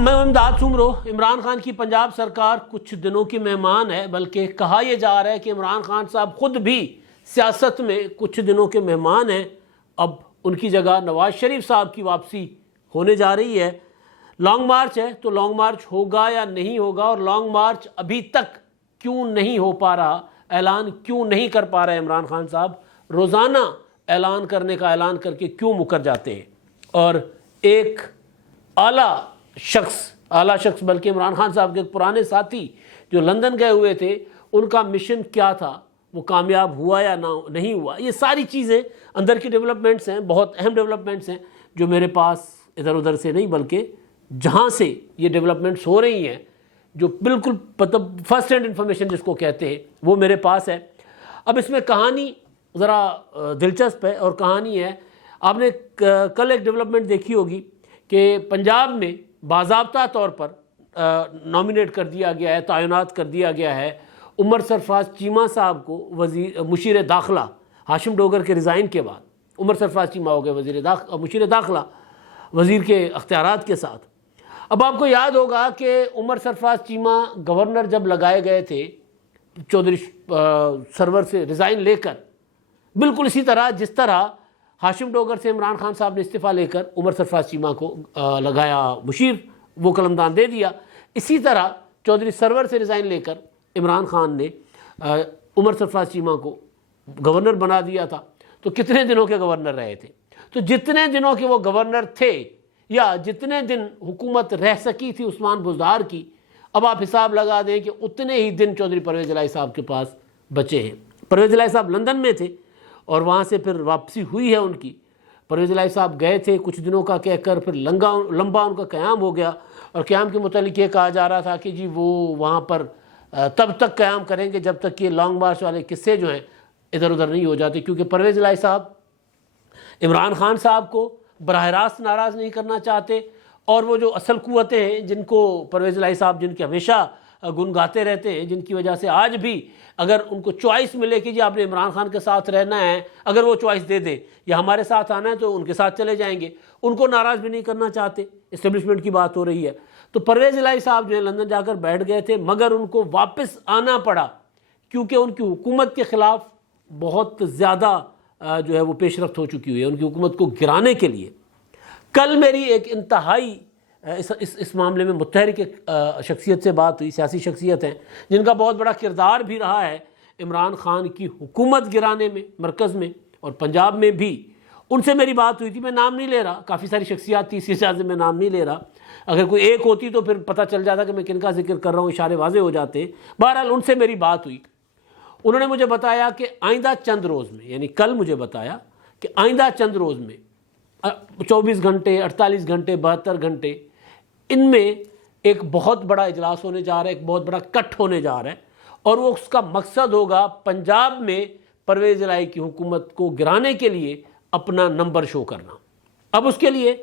میں امداد سمرو عمران خان کی پنجاب سرکار کچھ دنوں کی مہمان ہے، بلکہ کہا یہ جا رہا ہے کہ عمران خان صاحب خود بھی سیاست میں کچھ دنوں کے مہمان ہیں۔ اب ان کی جگہ نواز شریف صاحب کی واپسی ہونے جا رہی ہے۔ لانگ مارچ ہے تو لانگ مارچ ہوگا یا نہیں ہوگا، اور لانگ مارچ ابھی تک کیوں نہیں ہو پا رہا، اعلان کیوں نہیں کر پا رہے عمران خان صاحب، روزانہ اعلان کرنے کا اعلان کر کے کیوں مکر جاتے ہیں۔ اور ایک اعلیٰ شخص بلکہ عمران خان صاحب کے ایک پرانے ساتھی جو لندن گئے ہوئے تھے، ان کا مشن کیا تھا، وہ کامیاب ہوا یا نہیں ہوا، یہ ساری چیزیں اندر کی ڈیولپمنٹس ہیں، بہت اہم ڈیولپمنٹس ہیں جو میرے پاس ادھر ادھر سے نہیں بلکہ جہاں سے یہ ڈیولپمنٹس ہو رہی ہیں، جو بالکل فرسٹ ہینڈ انفارمیشن جس کو کہتے ہیں، وہ میرے پاس ہے۔ اب اس میں کہانی ذرا دلچسپ ہے، اور کہانی ہے، آپ نے کل ایک ڈیولپمنٹ دیکھی ہوگی کہ پنجاب میں باضابطہ طور پر نامینیٹ کر دیا گیا ہے، تعینات کر دیا گیا ہے عمر سرفراز چیمہ صاحب کو مشیر داخلہ۔ ہاشم ڈوگر کے ریزائن کے بعد عمر سرفراز چیمہ ہو گئے مشیر داخلہ، وزیر کے اختیارات کے ساتھ۔ اب آپ کو یاد ہوگا کہ عمر سرفراز چیمہ گورنر جب لگائے گئے تھے چودھری سرور سے ریزائن لے کر، بالکل اسی طرح جس طرح ہاشم ڈوگر سے عمران خان صاحب نے استعفیٰ لے کر عمر سرفراز چیمہ کو لگایا مشیر، وہ قلمدان دے دیا، اسی طرح چودھری سرور سے ریزائن لے کر عمران خان نے عمر سرفراز چیمہ کو گورنر بنا دیا تھا۔ تو کتنے دنوں کے گورنر رہے تھے؟ تو جتنے دنوں کے وہ گورنر تھے، یا جتنے دن حکومت رہ سکی تھی عثمان بزدار کی، اب آپ حساب لگا دیں کہ اتنے ہی دن چودھری پرویز الہی صاحب کے پاس بچے ہیں۔ پرویز الہی صاحب لندن میں تھے اور وہاں سے پھر واپسی ہوئی ہے ان کی۔ پرویز الہی صاحب گئے تھے کچھ دنوں کا کہہ کر، پھر لمبا ان کا قیام ہو گیا، اور قیام کے متعلق یہ کہا جا رہا تھا کہ جی وہ وہاں پر تب تک قیام کریں گے جب تک کہ لانگ مارچ والے قصے جو ہیں ادھر ادھر نہیں ہو جاتے، کیونکہ پرویز الہی صاحب عمران خان صاحب کو براہ راست ناراض نہیں کرنا چاہتے، اور وہ جو اصل قوتیں ہیں جن کو پرویز الہی صاحب جن کے ہمیشہ گنگاتے رہتے ہیں، جن کی وجہ سے آج بھی اگر ان کو چوائس ملے کہ جی آپ نے عمران خان کے ساتھ رہنا ہے، اگر وہ چوائس دے دیں یا ہمارے ساتھ آنا ہے تو ان کے ساتھ چلے جائیں گے، ان کو ناراض بھی نہیں کرنا چاہتے۔ اسٹیبلشمنٹ کی بات ہو رہی ہے، تو پرویز الہی صاحب جو ہے لندن جا کر بیٹھ گئے تھے، مگر ان کو واپس آنا پڑا کیونکہ ان کی حکومت کے خلاف بہت زیادہ جو ہے وہ پیش رفت ہو چکی ہوئی ہے ان کی حکومت کو گرانے کے لیے۔ کل میری ایک انتہائی اس معاملے میں متحرک ایک شخصیت سے بات ہوئی، سیاسی شخصیت ہیں جن کا بہت بڑا کردار بھی رہا ہے عمران خان کی حکومت گرانے میں، مرکز میں اور پنجاب میں بھی۔ ان سے میری بات ہوئی تھی، میں نام نہیں لے رہا، کافی ساری شخصیات تھی، اس وجہ سے میں نام نہیں لے رہا، اگر کوئی ایک ہوتی تو پھر پتہ چل جاتا کہ میں کن کا ذکر کر رہا ہوں، اشارے واضح ہو جاتے۔ بہرحال ان سے میری بات ہوئی، انہوں نے مجھے بتایا کہ آئندہ چند روز میں، یعنی کل مجھے بتایا کہ آئندہ چند روز میں 24 گھنٹے، 48 گھنٹے، 72 گھنٹے، ان میں ایک بہت بڑا اجلاس ہونے جا رہا ہے، ایک بہت بڑا کٹ ہونے جا رہا ہے، اور وہ اس کا مقصد ہوگا پنجاب میں پرویز الہی کی حکومت کو گرانے کے لیے اپنا نمبر شو کرنا۔ اب اس کے لیے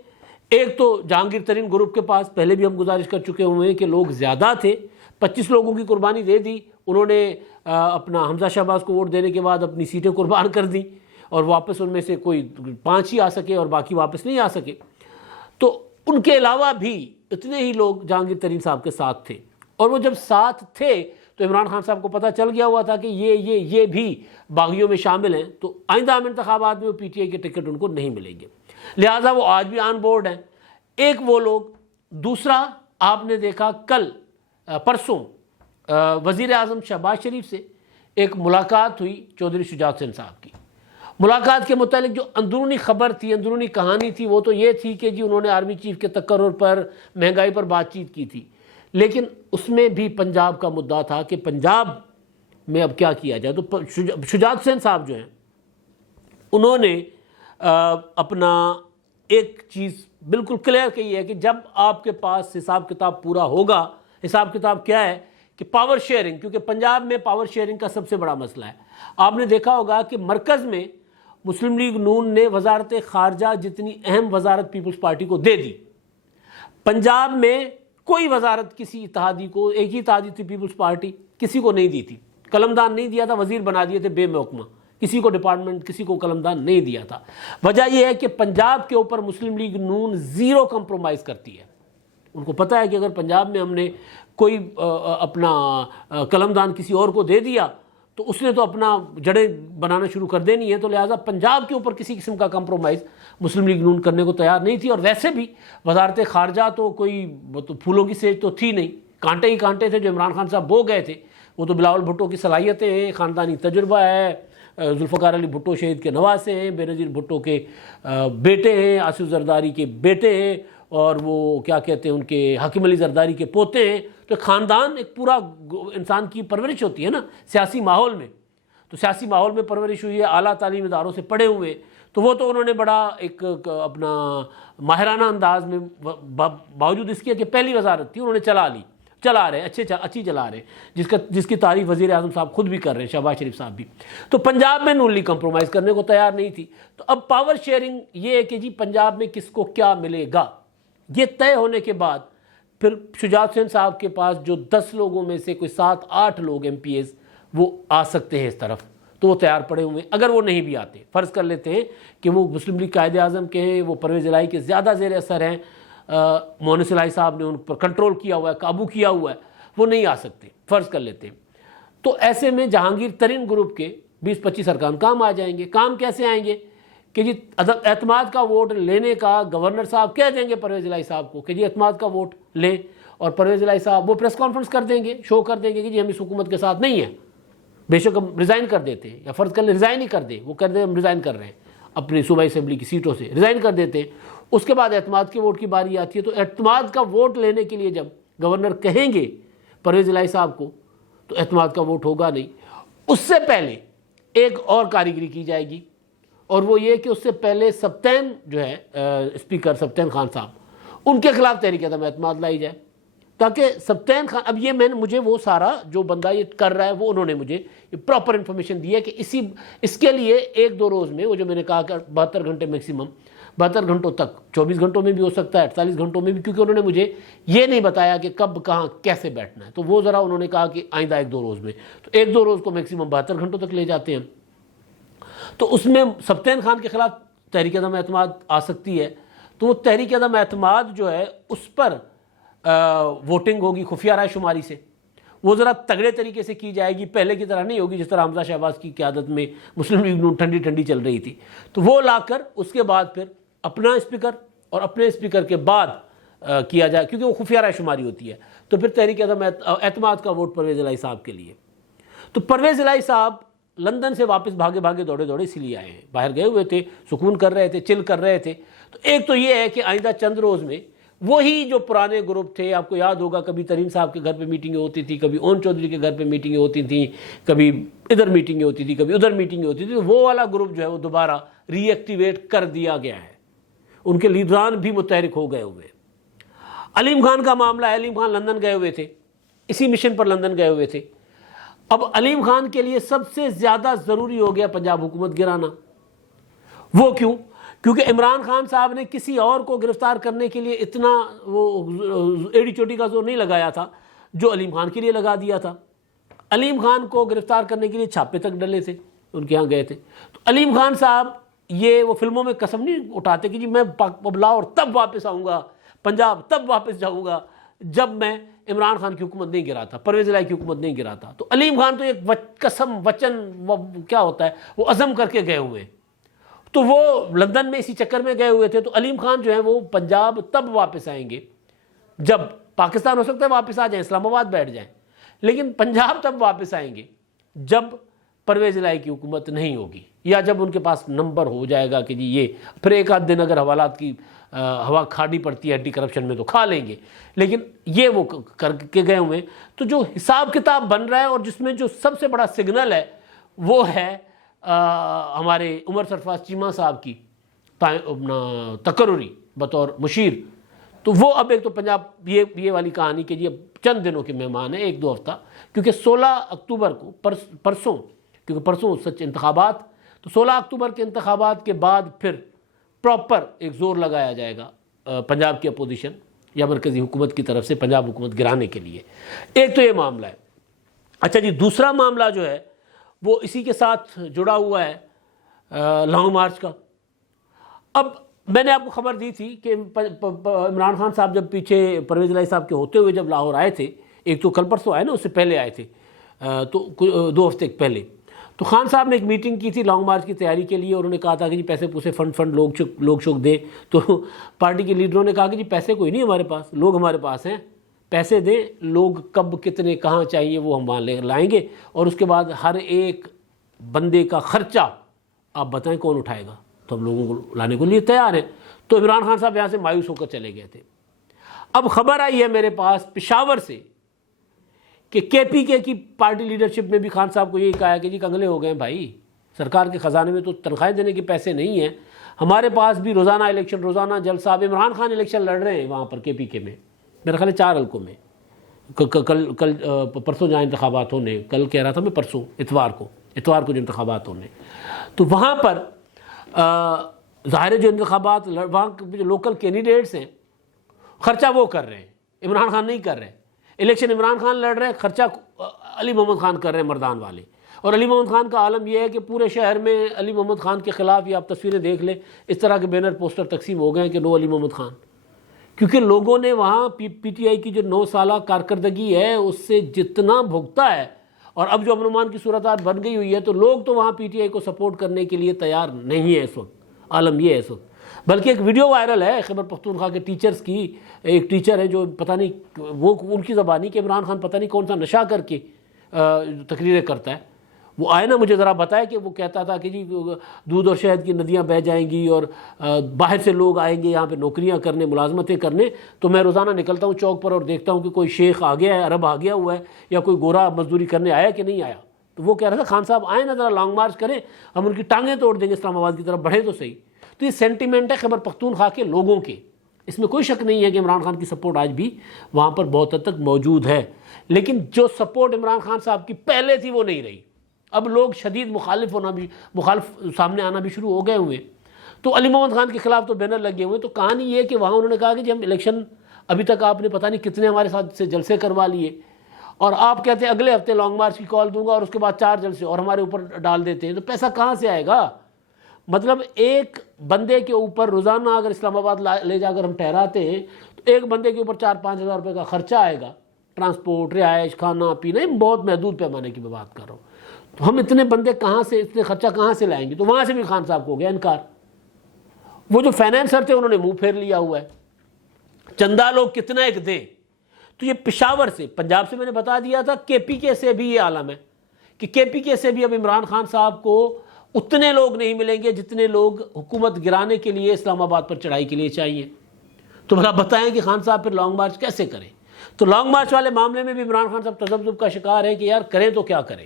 ایک تو جہانگیر ترین گروپ کے پاس پہلے بھی ہم گزارش کر چکے ہوئے ہیں کہ لوگ زیادہ تھے، 25 لوگوں کی قربانی دے دی انہوں نے، اپنا حمزہ شہباز کو ووٹ دینے کے بعد اپنی سیٹیں قربان کر دیں، اور واپس ان میں سے کوئی 5 ہی آ سکے اور باقی واپس نہیں آ سکے۔ تو ان کے علاوہ بھی اتنے ہی لوگ جہانگیر ترین صاحب کے ساتھ تھے، اور وہ جب ساتھ تھے تو عمران خان صاحب کو پتہ چل گیا ہوا تھا کہ یہ بھی باغیوں میں شامل ہیں، تو آئندہ انتخابات میں وہ پی ٹی آئی کے ٹکٹ ان کو نہیں ملیں گے، لہٰذا وہ آج بھی آن بورڈ ہیں۔ ایک وہ لوگ، دوسرا آپ نے دیکھا کل پرسوں وزیر اعظم شہباز شریف سے ایک ملاقات ہوئی چودھری شجاعت حسین صاحب کی۔ ملاقات کے متعلق جو اندرونی خبر تھی، اندرونی کہانی تھی، وہ تو یہ تھی کہ جی انہوں نے آرمی چیف کے تقرر پر، مہنگائی پر بات چیت کی تھی، لیکن اس میں بھی پنجاب کا مدعا تھا کہ پنجاب میں اب کیا کیا جائے۔ تو شجاعت حسین صاحب جو ہیں انہوں نے اپنا ایک چیز بالکل کلیئر کہی ہے کہ جب آپ کے پاس حساب کتاب پورا ہوگا، حساب کتاب کیا ہے کہ پاور شیئرنگ، کیونکہ پنجاب میں پاور شیئرنگ کا سب سے بڑا مسئلہ ہے۔ آپ نے دیکھا ہوگا کہ مرکز میں مسلم لیگ نون نے وزارت خارجہ جتنی اہم وزارت پیپلز پارٹی کو دے دی، پنجاب میں کوئی وزارت کسی اتحادی کو، ایک ہی اتحادی تھی پیپلز پارٹی، کسی کو نہیں دی تھی، قلمدان نہیں دیا تھا، وزیر بنا دیے تھے بے محکمہ، کسی کو ڈپارٹمنٹ، کسی کو قلمدان نہیں دیا تھا۔ وجہ یہ ہے کہ پنجاب کے اوپر مسلم لیگ نون زیرو کمپرومائز کرتی ہے، ان کو پتہ ہے کہ اگر پنجاب میں ہم نے کوئی اپنا قلم دان کسی اور کو دے دیا تو اس نے تو اپنا جڑیں بنانا شروع کر دینی ہے، تو لہٰذا پنجاب کے اوپر کسی قسم کا کمپرومائز مسلم لیگ نون کرنے کو تیار نہیں تھی۔ اور ویسے بھی وزارت خارجہ تو کوئی تو پھولوں کی سیج تو تھی نہیں، کانٹے ہی کانٹے تھے جو عمران خان صاحب بو گئے تھے۔ وہ تو بلاول بھٹو کی صلاحیتیں ہیں، خاندانی تجربہ ہے، ذوالفقار علی بھٹو شہید کے نواسے ہیں، بے نظیر بھٹو کے بیٹے ہیں، آصف زرداری کے بیٹے ہیں، اور وہ کیا کہتے ہیں ان کے حاکم علی زرداری کے پوتے ہیں۔ تو خاندان ایک پورا انسان کی پرورش ہوتی ہے نا سیاسی ماحول میں، تو سیاسی ماحول میں پرورش ہوئی ہے، اعلیٰ تعلیم اداروں سے پڑھے ہوئے، تو وہ تو انہوں نے بڑا ایک اپنا ماہرانہ انداز میں باوجود اس کے کہ پہلی وزارت تھی انہوں نے چلا رہے اچھی چلا رہے، جس کی تعریف وزیر اعظم صاحب خود بھی کر رہے ہیں، شہباز شریف صاحب بھی۔ تو پنجاب میں نون لیگ کمپرومائز کرنے کو تیار نہیں تھی۔ تو اب پاور شیئرنگ یہ ہے کہ جی پنجاب میں کس کو کیا ملے گا، یہ طے ہونے کے بعد پھر شجاعت حسین صاحب کے پاس جو 10 لوگوں میں سے کوئی 7-8 لوگ ایم پی ایز وہ آ سکتے ہیں اس طرف، تو وہ تیار پڑے ہوئے ہیں۔ اگر وہ نہیں بھی آتے، فرض کر لیتے ہیں کہ وہ مسلم لیگ قائد اعظم کے ہیں، وہ پرویز الہی کے زیادہ زیر اثر ہیں، مونس الہی صاحب نے ان پر کنٹرول کیا ہوا ہے، قابو کیا ہوا ہے، وہ نہیں آ سکتے، فرض کر لیتے ہیں، تو ایسے میں جہانگیر ترین گروپ کے 20-25 ارکان کام آ جائیں گے۔ کام کیسے آئیں گے کہ جی اعتماد کا ووٹ لینے کا گورنر صاحب کہہ دیں گے پرویز الہی صاحب کو کہ جی اعتماد کا ووٹ لیں، اور پرویز الہی صاحب وہ پریس کانفرنس کر دیں گے، شو کر دیں گے کہ جی ہم اس حکومت کے ساتھ نہیں ہیں، بے شک ہم ریزائن کر دیتے ہیں، یا فرض کر لیں ریزائن ہی کر دیں، وہ کر دیں ہم ریزائن کر رہے ہیں اپنی صوبائی اسمبلی کی سیٹوں سے ریزائن کر دیتے ہیں۔ اس کے بعد اعتماد کے ووٹ کی باری آتی ہے، تو اعتماد کا ووٹ لینے کے لیے جب گورنر کہیں گے پرویز الہی صاحب کو تو اعتماد کا ووٹ ہوگا نہیں۔ اس سے پہلے ایک اور کاریگری کی جائے گی، اور وہ یہ کہ اس سے پہلے سبطین جو ہے اسپیکر سبطین خان صاحب، ان کے خلاف تحریک عدم اعتماد لائی جائے، تاکہ سبطین خان، اب یہ مجھے وہ سارا جو بندہ یہ کر رہا ہے وہ انہوں نے مجھے پراپر انفارمیشن دی ہے کہ اس کے لیے 1-2 روز میں، وہ جو میں نے کہا کہ 72 گھنٹے میکسیمم، 72 گھنٹوں تک، 24 گھنٹوں میں بھی ہو سکتا ہے، 48 گھنٹوں میں بھی، کیونکہ انہوں نے مجھے یہ نہیں بتایا کہ کب کہاں کیسے بیٹھنا ہے، تو وہ ذرا انہوں نے کہا کہ آئندہ 1-2 روز میں، تو 1-2 روز کو میکسیمم 72 گھنٹوں تک لے جاتے ہیں۔ تو اس میں سبطین خان کے خلاف تحریک عدم اعتماد آ سکتی ہے، تو وہ تحریک عدم اعتماد جو ہے اس پر ووٹنگ ہوگی خفیہ رائے شماری سے، وہ ذرا تگڑے طریقے سے کی جائے گی، پہلے کی طرح نہیں ہوگی جس طرح حمزہ شہباز کی قیادت میں مسلم لیگ نون ٹھنڈی چل رہی تھی۔ تو وہ لا کر اس کے بعد پھر اپنا اسپیکر اور اپنے اسپیکر کے بعد کیا جائے، کیونکہ وہ خفیہ رائے شماری ہوتی ہے، تو پھر تحریک عدم اعتماد کا ووٹ پرویز الہی صاحب کے لیے۔ تو پرویز الہی صاحب لندن سے واپس بھاگے دوڑے اسی لیے آئے ہیں، باہر گئے ہوئے تھے، سکون کر رہے تھے، چل کر رہے تھے۔ تو ایک تو یہ ہے کہ آئندہ چند روز میں وہی جو پرانے گروپ تھے، آپ کو یاد ہوگا کبھی ترین صاحب کے گھر پہ میٹنگیں ہوتی تھی، کبھی اون چودھری کے گھر پہ میٹنگیں ہوتی تھیں، کبھی ادھر میٹنگیں ہوتی تھی، کبھی ادھر میٹنگیں ہوتی تھی، وہ والا گروپ جو ہے وہ دوبارہ ری ایکٹیویٹ کر دیا گیا ہے، ان کے لیڈران بھی متحرک ہو گئے ہوئے۔ علیم خان کا معاملہ ہے، علیم خان لندن گئے ہوئے تھے، اسی مشن پر لندن گئے ہوئے تھے۔ اب علیم خان کے لیے سب سے زیادہ ضروری ہو گیا پنجاب حکومت گرانا۔ وہ کیوں؟ کیونکہ عمران خان صاحب نے کسی اور کو گرفتار کرنے کے لیے اتنا وہ ایڑی چوٹی کا زور نہیں لگایا تھا جو علیم خان کے لیے لگا دیا تھا۔ علیم خان کو گرفتار کرنے کے لیے چھاپے تک ڈلے تھے، ان کے ہاں گئے تھے۔ تو علیم خان صاحب یہ وہ فلموں میں قسم نہیں اٹھاتے کہ جی میں لاہور تب واپس آؤں گا، پنجاب تب واپس جاؤں گا جب میں عمران خان کی حکومت نہیں گراتا، پرویز الہی کی حکومت نہیں گراتا۔ تو علیم خان تو ایک قسم وچن کیا ہوتا ہے وہ عزم کر کے گئے ہوئے، تو وہ لندن میں اسی چکر میں گئے ہوئے تھے۔ تو علیم خان جو ہیں وہ پنجاب تب واپس آئیں گے جب پاکستان ہو سکتا ہے واپس آ جائیں، اسلام آباد بیٹھ جائیں، لیکن پنجاب تب واپس آئیں گے جب پرویز الہی کی حکومت نہیں ہوگی، یا جب ان کے پاس نمبر ہو جائے گا کہ جی یہ پھر ایک آدھ دن اگر حوالات کی ہوا کھاڑی پڑتی ہے اینٹی کرپشن میں تو کھا لیں گے، لیکن یہ وہ کر کے گئے ہوئے۔ تو جو حساب کتاب بن رہا ہے اور جس میں جو سب سے بڑا سگنل ہے وہ ہے ہمارے عمر سرفراز چیمہ صاحب کی تقرری بطور مشیر۔ تو وہ اب ایک تو پنجاب یہ والی کہانی کہ یہ چند دنوں کے مہمان ہیں، 1-2 ہفتہ، کیونکہ 16 اکتوبر کو پرسوں، کیونکہ پرسوں سچ انتخابات، تو 16 اکتوبر کے انتخابات کے بعد پھر پراپر ایک زور لگایا جائے گا پنجاب کی اپوزیشن یا مرکزی حکومت کی طرف سے پنجاب حکومت گرانے کے لیے۔ ایک تو یہ معاملہ ہے۔ اچھا جی، دوسرا معاملہ جو ہے وہ اسی کے ساتھ جڑا ہوا ہے لانگ مارچ کا۔ اب میں نے آپ کو خبر دی تھی کہ عمران خان صاحب جب پیچھے پرویز الہی صاحب کے ہوتے ہوئے جب لاہور آئے تھے، ایک تو کل پرسوں آئے نا، اس سے پہلے آئے تھے تو 2 ہفتے پہلے، تو خان صاحب نے ایک میٹنگ کی تھی لانگ مارچ کی تیاری کے لیے، اور انہوں نے کہا تھا کہ جی پیسے پوسے فنڈ لوگ شوق دے، تو پارٹی کے لیڈروں نے کہا کہ جی پیسے کوئی نہیں ہمارے پاس، لوگ ہمارے پاس ہیں، پیسے دیں، لوگ کب کتنے کہاں چاہیے وہ ہم وہاں لائیں گے، اور اس کے بعد ہر ایک بندے کا خرچہ آپ بتائیں کون اٹھائے گا، تو ہم لوگوں کو لانے کو لیے تیار ہیں۔ تو عمران خان صاحب یہاں سے مایوس ہو کر چلے گئے تھے۔ اب خبر آئی ہے میرے پاس پشاور سے کہ KPK کی پارٹی لیڈرشپ نے بھی خان صاحب کو یہی کہا ہے کہ جی کنگلے ہو گئے ہیں بھائی، سرکار کے خزانے میں تو تنخواہیں دینے کے پیسے نہیں ہیں، ہمارے پاس بھی روزانہ الیکشن، روزانہ جلسہ۔ اب عمران خان الیکشن لڑ رہے ہیں وہاں پر KPK میں، میرا خیال ہے 4 حلقوں میں، کل پرسوں جہاں انتخابات ہونے، کل کہہ رہا تھا میں پرسوں اتوار کو جو انتخابات ہونے، تو وہاں پر ظاہر جو انتخابات وہاں جو لوکل کینڈیڈیٹس ہیں خرچہ وہ کر رہے ہیں، عمران خان نہیں کر رہے، الیکشن عمران خان لڑ رہے ہیں، خرچہ علی محمد خان کر رہے ہیں مردان والے۔ اور علی محمد خان کا عالم یہ ہے کہ پورے شہر میں علی محمد خان کے خلاف، یہ آپ تصویریں دیکھ لیں، اس طرح کے بینر پوسٹر تقسیم ہو گئے ہیں کہ نو علی محمد خان، کیونکہ لوگوں نے وہاں PTI کی جو 9 سالہ کارکردگی ہے اس سے جتنا بھگتا ہے، اور اب جو امن و امان کی صورتحال بن گئی ہوئی ہے تو لوگ تو وہاں PTI کو سپورٹ کرنے کے لیے تیار نہیں ہے اس وقت، عالم یہ ہے اس وقت۔ بلکہ ایک ویڈیو وائرل ہے خیبر پختونخوا کے ٹیچرز کی، ایک ٹیچر ہے جو پتہ نہیں وہ ان کی زبانی کہ عمران خان پتہ نہیں کون سا نشہ کر کے تقریریں کرتا ہے، وہ آئے نا مجھے ذرا بتائے کہ وہ کہتا تھا کہ جی دودھ اور شہد کی ندیاں بہہ جائیں گی اور باہر سے لوگ آئیں گے یہاں پہ نوکریاں کرنے، ملازمتیں کرنے، تو میں روزانہ نکلتا ہوں چوک پر اور دیکھتا ہوں کہ کوئی شیخ آ گیا ہے، عرب آ گیا ہوا ہے، یا کوئی گورا مزدوری کرنے آیا کہ نہیں آیا۔ تو وہ کہہ رہا تھا خان صاحب آئیں نا ذرا لانگ مارچ کریں، ہم ان کی ٹانگیں توڑ دیں گے، اسلام آباد کی طرف بڑھیں تو صحیح۔ تو یہ سینٹیمنٹ ہے خیبر پختونخوا کے لوگوں کے، اس میں کوئی شک نہیں ہے کہ عمران خان کی سپورٹ آج بھی وہاں پر بہت حد تک موجود ہے، لیکن جو سپورٹ عمران خان صاحب کی پہلے تھی وہ نہیں رہی۔ اب لوگ شدید مخالف سامنے آنا بھی شروع ہو گئے ہوئے، تو علی محمد خان کے خلاف تو بینر لگے ہوئے۔ تو کہانی یہ کہ وہاں انہوں نے کہا کہ جی ہم الیکشن، ابھی تک آپ نے پتہ نہیں کتنے ہمارے ساتھ سے جلسے کروا لیے، اور آپ کہتے ہیں اگلے ہفتے لانگ مارچ کی کال دوں گا اور اس کے بعد 4 جلسے اور ہمارے اوپر ڈال دیتے ہیں، تو پیسہ کہاں سے آئے گا؟ مطلب ایک بندے کے اوپر روزانہ اگر اسلام آباد لے جا کر ہم ٹھہراتے ہیں تو ایک بندے کے اوپر 4-5 ہزار روپے کا خرچہ آئے گا، ٹرانسپورٹ، رہائش، کھانا پینا، بہت محدود پیمانے کی میں بات کر رہا ہوں۔ تو ہم اتنے بندے کہاں سے، اتنے خرچہ کہاں سے لائیں گے؟ تو وہاں سے بھی خان صاحب کو ہو گیا انکار۔ وہ جو فائنینسر تھے انہوں نے منہ پھیر لیا ہوا ہے، چندہ لوگ کتنا ایک دیں۔ تو یہ پشاور سے، پنجاب سے میں نے بتا دیا تھا، KPK سے بھی یہ عالم ہے کہ KPK سے بھی اب عمران خان صاحب کو اتنے لوگ نہیں ملیں گے جتنے لوگ حکومت گرانے کے لیے اسلام آباد پر چڑھائی کے لیے چاہیے۔ تو بھلا بتائیں کہ خان صاحب پھر لانگ مارچ کیسے کریں؟ تو لانگ مارچ والے معاملے میں بھی عمران خان صاحب تذبذب کا شکار ہے کہ یار کریں تو کیا کریں۔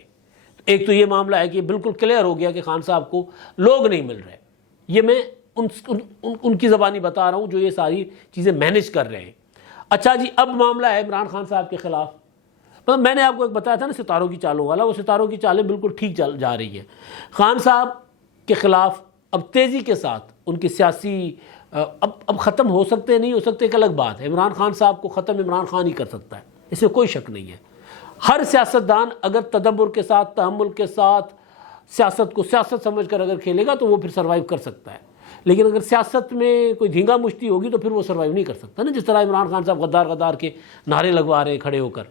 ایک تو یہ معاملہ ہے کہ بالکل کلیئر ہو گیا کہ خان صاحب کو لوگ نہیں مل رہے، یہ میں ان کی زبانی بتا رہا ہوں جو یہ ساری چیزیں مینیج کر رہے ہیں۔ اچھا جی، اب معاملہ ہے عمران خان صاحب کے خلاف، میں نے آپ کو ایک بتایا تھا نا ستاروں کی چالوں والا، وہ ستاروں کی چالیں بالکل ٹھیک جا رہی ہیں۔ خان صاحب کے خلاف اب تیزی کے ساتھ ان کی سیاسی اب ختم ہو سکتے نہیں ہو سکتے ایک الگ بات ہے، عمران خان صاحب کو ختم عمران خان ہی کر سکتا ہے، اس میں کوئی شک نہیں ہے۔ ہر سیاستدان اگر تدبر کے ساتھ، تحمل کے ساتھ سیاست کو سیاست سمجھ کر اگر کھیلے گا تو وہ پھر سروائیو کر سکتا ہے، لیکن اگر سیاست میں کوئی دھینگا مشتی ہوگی تو پھر وہ سروائیو نہیں کر سکتا نا۔ جس طرح عمران خان صاحب غدار کے نعرے لگوا رہے ہیں کھڑے ہو کر،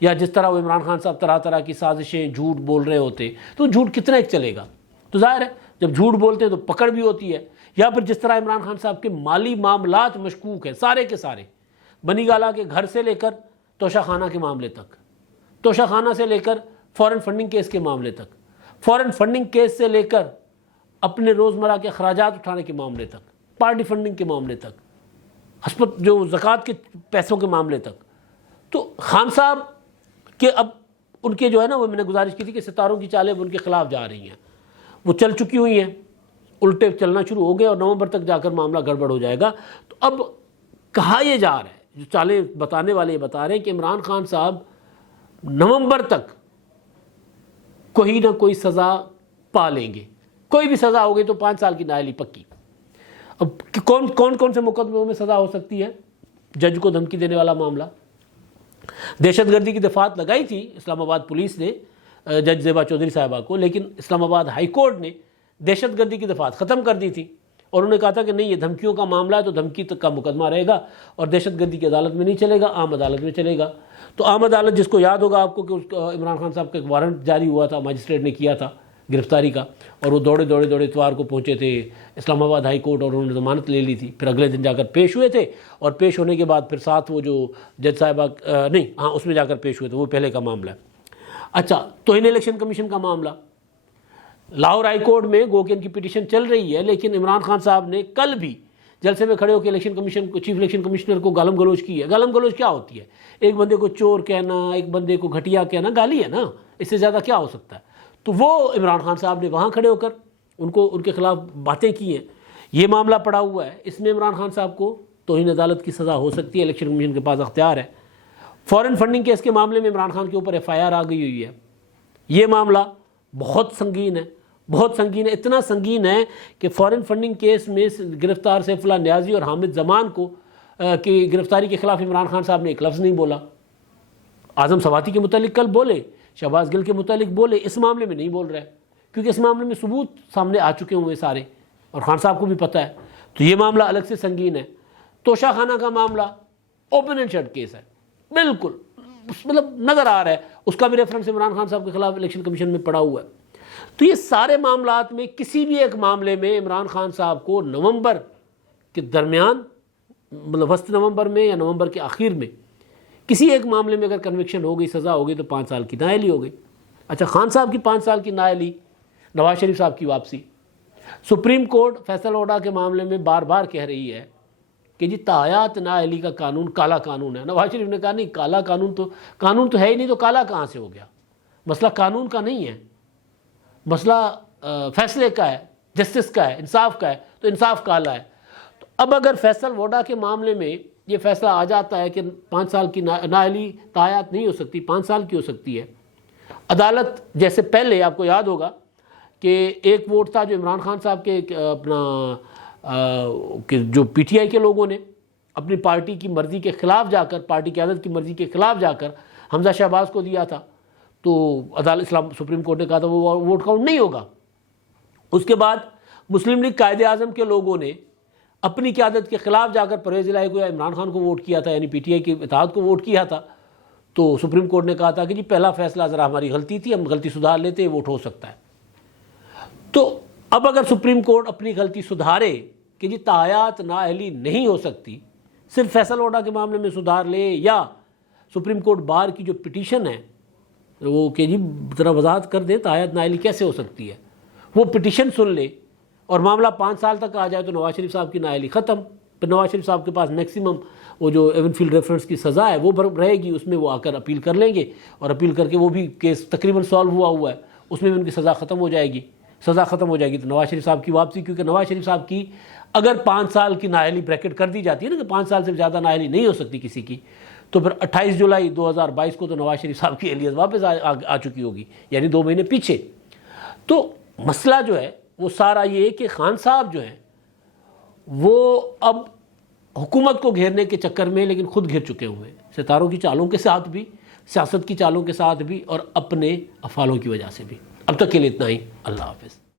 یا جس طرح وہ عمران خان صاحب طرح طرح کی سازشیں، جھوٹ بول رہے ہوتے، تو جھوٹ کتنا ایک چلے گا؟ تو ظاہر ہے جب جھوٹ بولتے ہیں تو پکڑ بھی ہوتی ہے۔ یا پھر جس طرح عمران خان صاحب کے مالی معاملات مشکوک ہیں سارے کے سارے، بنی گالا کے گھر سے لے کر توشہ خانہ کے معاملے تک، توشہ خانہ سے لے کر فورن فنڈنگ کیس کے معاملے تک، فورن فنڈنگ کیس سے لے کر اپنے روزمرہ کے اخراجات اٹھانے کے معاملے تک، پارٹی فنڈنگ کے معاملے تک، جو زکوٰۃ کے پیسوں کے معاملے تک۔ تو خان صاحب کے اب ان کے جو ہے نا، وہ میں نے گزارش کی تھی کہ ستاروں کی چالیں ان کے خلاف جا رہی ہیں، وہ چل چکی ہوئی ہیں، الٹے چلنا شروع ہو گئے، اور نومبر تک جا کر معاملہ گڑبڑ ہو جائے گا۔ تو اب کہا یہ جا رہا ہے، جو چالیں بتانے والے یہ بتا رہے ہیں کہ عمران خان صاحب نومبر تک کوئی نہ کوئی سزا پا لیں گے، کوئی بھی سزا ہو گئی تو 5 سال کی نااہلی پکی۔ اب کون سے مقدموں میں سزا ہو سکتی ہے؟ جج کو دھمکی دینے والا معاملہ، دہشت گردی کی دفعات لگائی تھی اسلام آباد پولیس نے جج زیبا چودھری صاحبہ کو، لیکن اسلام آباد ہائی کورٹ نے دہشت گردی کی دفعات ختم کر دی تھی، اور انہوں نے کہا تھا کہ نہیں یہ دھمکیوں کا معاملہ ہے تو دھمکی تک کا مقدمہ رہے گا اور دہشت گردی کی عدالت میں نہیں چلے گا، عام عدالت میں چلے گا۔ تو عام عدالت جس کو یاد ہوگا آپ کو کہ عمران خان صاحب کا ایک وارنٹ جاری ہوا تھا، مجسٹریٹ نے کیا تھا گرفتاری کا، اور وہ دوڑے اتوار کو پہنچے تھے اسلام آباد ہائی کورٹ اور انہوں نے ضمانت لے لی تھی۔ پھر اگلے دن جا کر پیش ہوئے تھے، اور پیش ہونے کے بعد پھر ساتھ وہ جو جج صاحبہ اس میں جا کر پیش ہوئے تھے، وہ پہلے کا معاملہ ہے۔ اچھا، توہین الیکشن کمیشن کا معاملہ، لاہور ہائی کورٹ میں گو کہ ان کی پٹیشن چل رہی ہے، لیکن عمران خان صاحب نے کل بھی جلسے میں کھڑے ہو کے الیکشن کمیشن کو، چیف الیکشن کمشنر کو گالم گلوچ کی ہے۔ گالم گلوچ کیا ہوتی ہے؟ ایک بندے کو چور کہنا، ایک بندے کو گھٹیا کہنا گالی ہے نا، اس سے زیادہ کیا ہو سکتا ہے؟ تو وہ عمران خان صاحب نے وہاں کھڑے ہو کر ان کے خلاف باتیں کی ہیں۔ یہ معاملہ پڑا ہوا ہے، اس میں عمران خان صاحب کو توہین عدالت کی سزا ہو سکتی ہے، الیکشن کمیشن کے پاس اختیار ہے۔ فارن فنڈنگ کیس کے معاملے میں عمران خان کے اوپر ایف آئی آر آ گئی ہوئی ہے۔ یہ معاملہ بہت سنگین ہے، بہت سنگین ہے، اتنا سنگین ہے کہ فارن فنڈنگ کیس میں گرفتار سیف اللہ نیازی اور حامد زمان کو کی گرفتاری کے خلاف عمران خان صاحب نے ایک لفظ نہیں بولا۔ اعظم سواتی کے متعلق کل بولے، شہباز گل کے متعلق بولے، اس معاملے میں نہیں بول رہے کیونکہ اس معاملے میں ثبوت سامنے آ چکے ہوئے سارے، اور خان صاحب کو بھی پتہ ہے۔ تو یہ معاملہ الگ سے سنگین ہے۔ توشہ خانہ کا معاملہ اوپن اینڈ شٹ کیس ہے، بالکل مطلب نظر آ رہا ہے، اس کا بھی ریفرنس عمران خان صاحب کے خلاف الیکشن کمیشن میں پڑا ہوا ہے۔ تو یہ سارے معاملات میں کسی بھی ایک معاملے میں عمران خان صاحب کو نومبر کے درمیان، مطلب وسط نومبر میں یا نومبر کے آخر میں کسی ایک معاملے میں اگر کنوکشن ہو گئی، سزا ہو گئی، تو 5 سال کی نااہلی ہو گئی۔ اچھا، خان صاحب کی 5 سال کی نااہلی، نواز شریف صاحب کی واپسی۔ سپریم کورٹ فیصل اوڈا کے معاملے میں بار بار کہہ رہی ہے کہ جی تاحیات نااہلی کا قانون کالا قانون ہے۔ نواز شریف نے کہا نہیں، کالا قانون تو ہے ہی نہیں، تو کالا کہاں سے ہو گیا؟ مسئلہ قانون کا نہیں ہے، مسئلہ فیصلے کا ہے، جسٹس کا ہے، انصاف کا ہے، تو انصاف کالا ہے۔ تو اب اگر فیصل ووڈا کے معاملے میں یہ فیصلہ آ جاتا ہے کہ 5 سال کی نااہلی تاحیات نہیں ہو سکتی، 5 سال کی ہو سکتی ہے، عدالت جیسے پہلے آپ کو یاد ہوگا کہ ایک ووٹ تھا جو عمران خان صاحب کے جو پی ٹی آئی کے لوگوں نے اپنی پارٹی کی مرضی کے خلاف جا کر، پارٹی قیادت کی مرضی کے خلاف جا کر حمزہ شہباز کو دیا تھا، تو عدالت سپریم کورٹ نے کہا تھا وہ ووٹ کاؤنٹ نہیں ہوگا۔ اس کے بعد مسلم لیگ قائد اعظم کے لوگوں نے اپنی قیادت کے خلاف جا کر پرویز الہی کو یا عمران خان کو ووٹ کیا تھا، یعنی پی ٹی آئی کی اتحاد کو ووٹ کیا تھا، تو سپریم کورٹ نے کہا تھا کہ جی پہلا فیصلہ ذرا ہماری غلطی تھی، ہم غلطی سدھار لیتے، ووٹ ہو سکتا ہے۔ تو اب اگر سپریم کورٹ اپنی غلطی سدھارے کہ جی تاحیات نااہلی نہیں ہو سکتی، صرف فیصل اوڈا کے معاملے میں سدھار لے، یا سپریم کورٹ بار کی جو پٹیشن ہے وہ کہ جی ذرا وضاحت کر دیں تاحیات نااہلی کیسے ہو سکتی ہے، وہ پٹیشن سن لے اور معاملہ 5 سال تک آ جائے، تو نواز شریف صاحب کی نااہلی ختم۔ پھر نواز شریف صاحب کے پاس میکسیمم وہ جو ایون فیلڈ ریفرنس کی سزا ہے وہ رہے گی، اس میں وہ آ کر اپیل کر لیں گے، اور اپیل کر کے وہ بھی کیس تقریباً سالو ہوا ہے، اس میں بھی ان کی سزا ختم ہو جائے گی۔ سزا ختم ہو جائے گی تو نواز شریف صاحب کی واپسی، کیونکہ نواز شریف صاحب کی اگر 5 سال کی نااہلی بریکٹ کر دی جاتی ہے نا کہ 5 سال سے زیادہ نااہلی نہیں ہو سکتی کسی کی، تو پھر 28 جولائی 2022 کو تو نواز شریف صاحب کی اہلیت واپس آ چکی ہوگی، یعنی 2 مہینے پیچھے۔ تو مسئلہ جو ہے وہ سارا یہ ہے کہ خان صاحب جو ہیں وہ اب حکومت کو گھیرنے کے چکر میں لیکن خود گھر چکے ہوئے ہیں، ستاروں کی چالوں کے ساتھ بھی، سیاست کی چالوں کے ساتھ بھی، اور اپنے افعالوں کی وجہ سے بھی۔ اب تک کے لیے اتنا ہی، اللہ حافظ۔